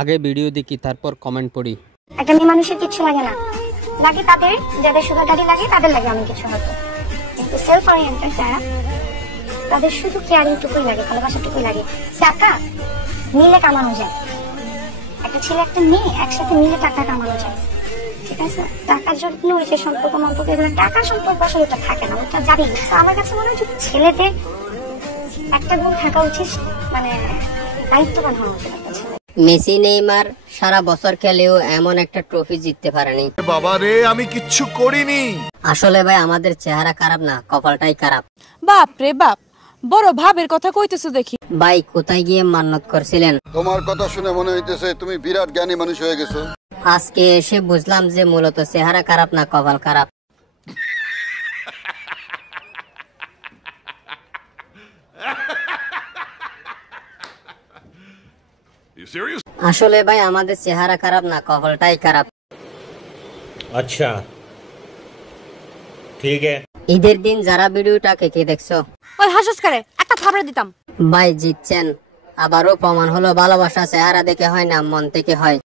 আগে ভিডিও দেখি তারপর কমেন্ট পড়ি। একটা মেয়ে মানুষের কিছু লাগে না, লাগে তাদের যাদের সুগার দাদি লাগে তাদের লাগে অনেক কিছু হয়তো, কিন্তু সেলফ ওরিয়েন্টেড যারা তাদের শুধু কেয়ারিং টুকুই লাগে, ভালোবাসাটুকুই লাগে। টাকা মিলে কামানো যায়, একটা ছেলে একটা মেয়ে একসাথে মিলে টাকা কামানো যায়, ঠিক আছে। টাকার জন্য ওই যে সম্পর্ক মন্তব্য এগুলো টাকার সম্পর্ক আসলে ওটা থাকে না, ওটা যাবি। আমার কাছে মনে হয় ছেলেদের একটা গুণ থাকা উচিত, মানে দায়িত্ববান হওয়া উচিত একটা ছেলে। মেসি নেইমার সারা বছর খেলেও এমন একটা ট্রফি জিততে পারেনি। বাবা রে, আমি কিচ্ছু করিনি। আসলে ভাই আমাদের চেহারা খারাপ না, কপালটাই খারাপ। বাপ রে বাপ, বড় ভাবের কথা কইতেছো দেখি। ভাই কোথায় গিয়ে মান্নত করছিলেন? তোমার কথা শুনে মনে হইতেছে তুমি বিরাট জ্ঞানী মানুষ হয়ে গেছো। আজকে এসে বুঝলাম যে মূলত চেহারা খারাপ না, কপাল খারাপ। আসলে ভাই আমাদের চেহারা খারাপ না, কপালটাই খারাপ। আচ্ছা ঠিক আছে। ঈদের দিন যারা ভিডিওটা কে দেখছো, ওই হাসস করে একটা থাপড়া দিতাম। ভাই জিতছেন, আবারও প্রমাণ হলো ভালোবাসা চেহারা দেখে হয় না, মন থেকে হয়।